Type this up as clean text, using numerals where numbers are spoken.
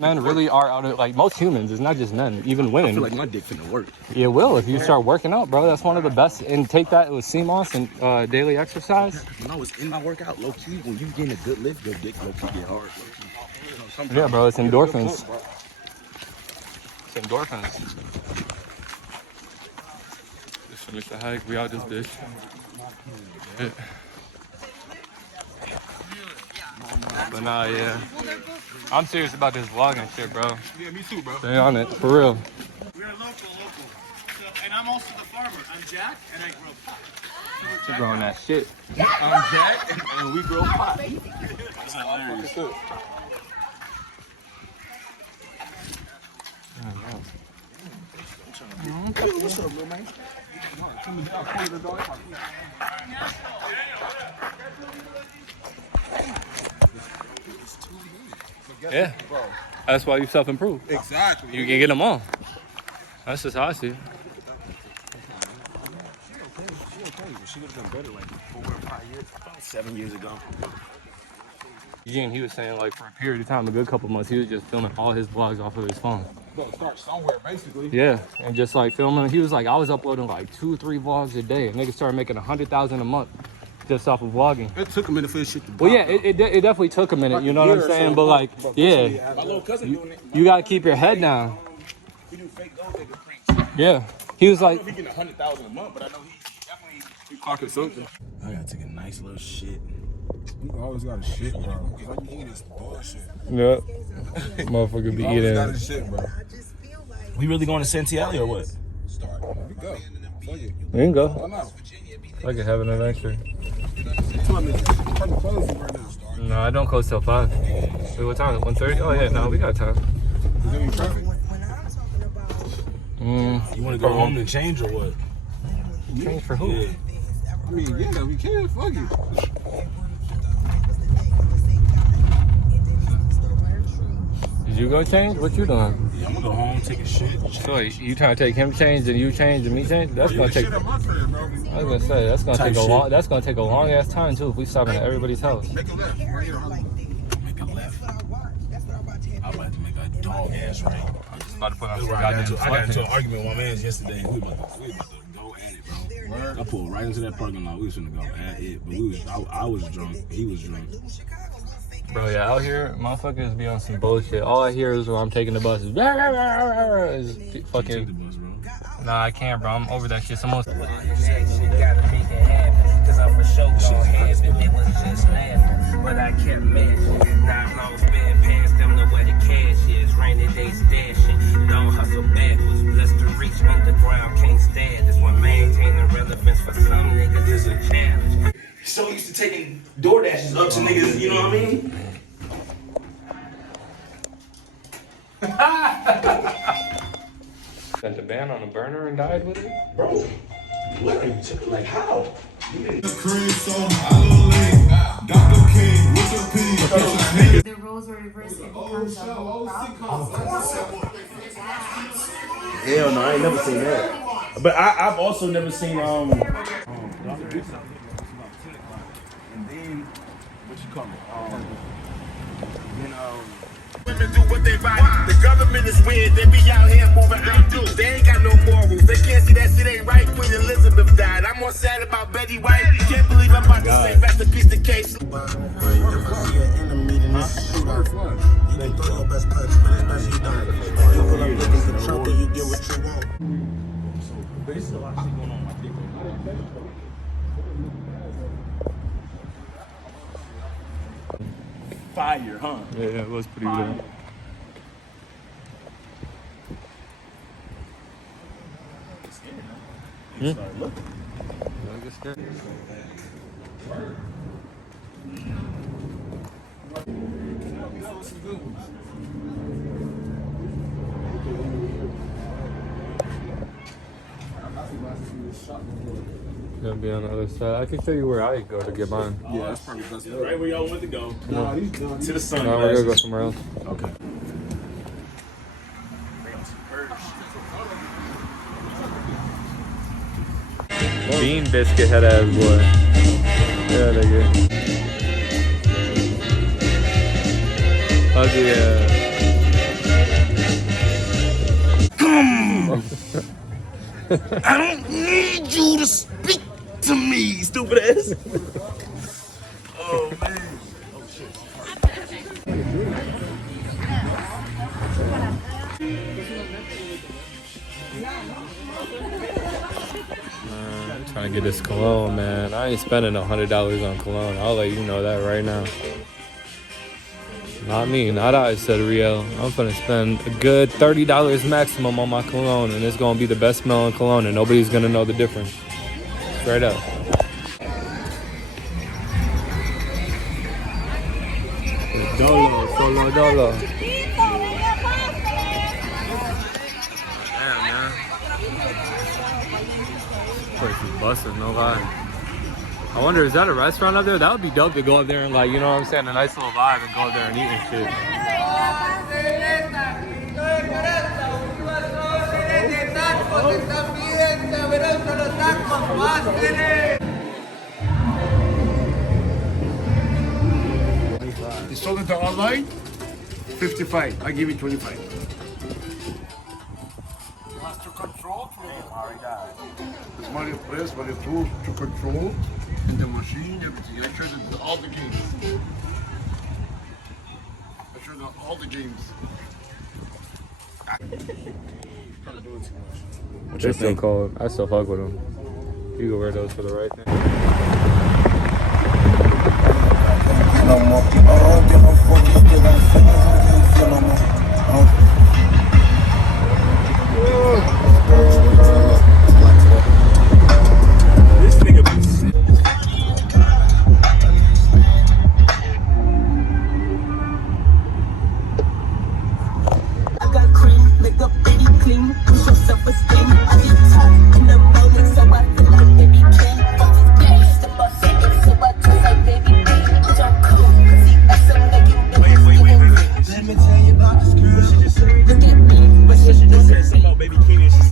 Men really are out of, like, most humans, it's not just men, even women. I feel like my dick finna work. It will if you start working out, bro. That's one of the best. And take that with CMOS and daily exercise. When I was in my workout, low key, when you getting a good lift, your dick low key get hard. Low key. Yeah, bro, it's endorphins. It's endorphins. Just finished the hike. We out this bitch. Shit. But nah, yeah. I'm serious about this vlogging shit, bro. Yeah, me too, bro. Stay on it, for real. We're local. So, and I'm also the farmer. I'm Jack, and I grow pot. She's growing that shit. I'm Jack, and we grow pot. That's hilarious. What's up, bro, man? Yeah. That's why you self-improve. Exactly. You can get them all. That's just how I see it. She would have done better like 4 or 5 years, about 7 years ago. Eugene, he was saying, like, for a period of time, a good couple months, he was just filming all his vlogs off of his phone. Gotta start somewhere, basically. Yeah, and just like filming. He was like, I was uploading like 2-3 vlogs a day, and niggas started making $100,000 a month just off of vlogging. It took a minute for this shit to Well, yeah, it definitely took a minute. You know what I'm saying? But like, yeah, my little cousin doing it. you gotta keep your head down. He do fake gold digger pranks. Yeah, he was I don't like, know if he getting 100,000 a month, but I know he definitely clocking something. I gotta take a nice little shit. You always got a shit, bro. All you eat is bullshit. yeah, motherfucker be Always got a eating. shit, bro. We really going to Santee Alley or what? We go. Fuck it. We can go. Why not? I can have an adventure. Time to close it right now. No, I don't close till 5. Wait, what time? 1:30? Oh yeah, no, we got time. Is there any traffic? You want to go home and change or what? Change for who? Yeah. I mean, yeah, we can. Fuck it. Did you go change? What you doing? Yeah, I'm gonna go home, take a shit. So wait, you trying to take him change, and you change, and me change? That's gonna take. Shit at my crib, bro. I was gonna say that's gonna Type take a shit. long. That's gonna take a long ass time too if we stopping at everybody's house. Make a left. Right here. Make a left. I'm about to make a dog ass right. I'm just about to put on I got into an argument with my man yesterday. We about to go at it, bro. I pulled right into that parking lot. We was gonna go at it, but I was drunk. He was drunk. Bro, yeah, out here, motherfuckers be on some bullshit. All I hear is when I'm taking the bus is, rah, rah, rah, rah, rah, is Take the fucking. bus, bro. Nah, I can't, bro. I'm over that shit. Someone. Shit gotta make it happen, cause I'm for sure gon' have it. It was just laughing, but I kept mashing. Now I'm long spin past them to where the cash is. Rainy day stashing, don't hustle backwards. Blessed to reach underground, can't stand this. When maintaining relevance for some niggas is a challenge. So used to taking DoorDashes up to niggas, you know what I mean? Sent the band on a burner and died with it? Bro, literally, like how? The roles were reversed, it becomes a whole problem. Hell no, I ain't never seen that. But I've also never seen And then what you call it? Women do what they right. The government is weird. They be out here moving outdo. They ain't got no morals. They can't see that shit ain't right. Queen Elizabeth died. I'm more sad about Betty White. Can't believe I'm about to say rest in peace the case. If I see an enemy, then it's shooter. You can throw your best punch, but it's best you don't. You pull up looking for trouble, you get what you want. there's still a lot of shit going on. My dick right now. Fire, huh? Yeah, it was pretty good. Start looking. I guess that. Gonna be on the other side. I can show you where I go to get mine. Yeah, that's probably the best way. Right where y'all want to go. Nah, these To the sun. No, we're gonna go somewhere else. Okay. Bean biscuit head ass boy. Yeah, they good. Ugly ass. I don't need you to speak to me, stupid ass. Oh man. I'm trying to get this cologne, man. I ain't spending $100 on cologne. I'll let you know that right now. Not me, not I, said Riel. I'm gonna spend a good $30 maximum on my cologne, and it's gonna be the best smelling cologne, and nobody's gonna know the difference. Straight up. Solo. Damn, man. This place is busting, no lie. I wonder, is that a restaurant up there? That would be dope to go up there and, like, you know what I'm saying, a nice little vibe and go up there and eat and shit. You sold it online? 55. I give you 25. To control, it's money press, money tools to control, and the machine, everything. I showed you all the games. I showed you all the games. They're still cold. I still fuck with them. You can wear those for the right thing. No more. I don't give no fuck. You still gon' feel no more. This nigga be sick. I got cream, make up pretty clean, push your self-esteem.